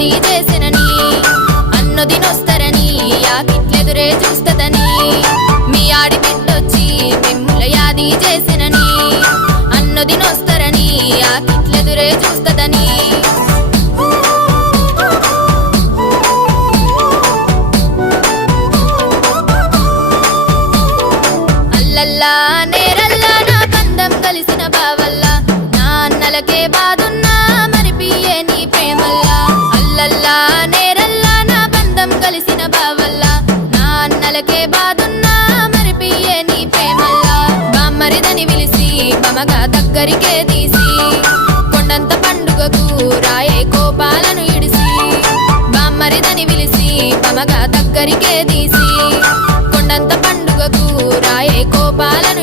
యాది చేసినని అన్నదినొస్తరని యాకిట్లెదురే చూస్తదని మీ ఆడి బిడ్డొచ్చి మిమ్ముల యాది చేసినని అన్నదినొస్తరని యాకిట్లెదురే చూస్తదని అల్లల్లా నేరల్లా నా బంధం కలిసిన బావల్లా నా అన్నలకే బాదున్నా మరిపియే నీ ప్రేమల్లా అల్లల్లా నేరల్లా నా బంధం కలిసిన బావల్లా నా అన్నలకే బాదున్నా మరిపియే నీ ప్రేమల్లా బామ్మరిదని పిలిసి బమగా దగ్గరికే తీసి కొండంత పండుగకు రాయే కోపాలను ఇడిసి బామ్మరిదని పిలిసి బమగా దగ్గరికే తీసి కొండంత పండుగకు రాయే కోపాలను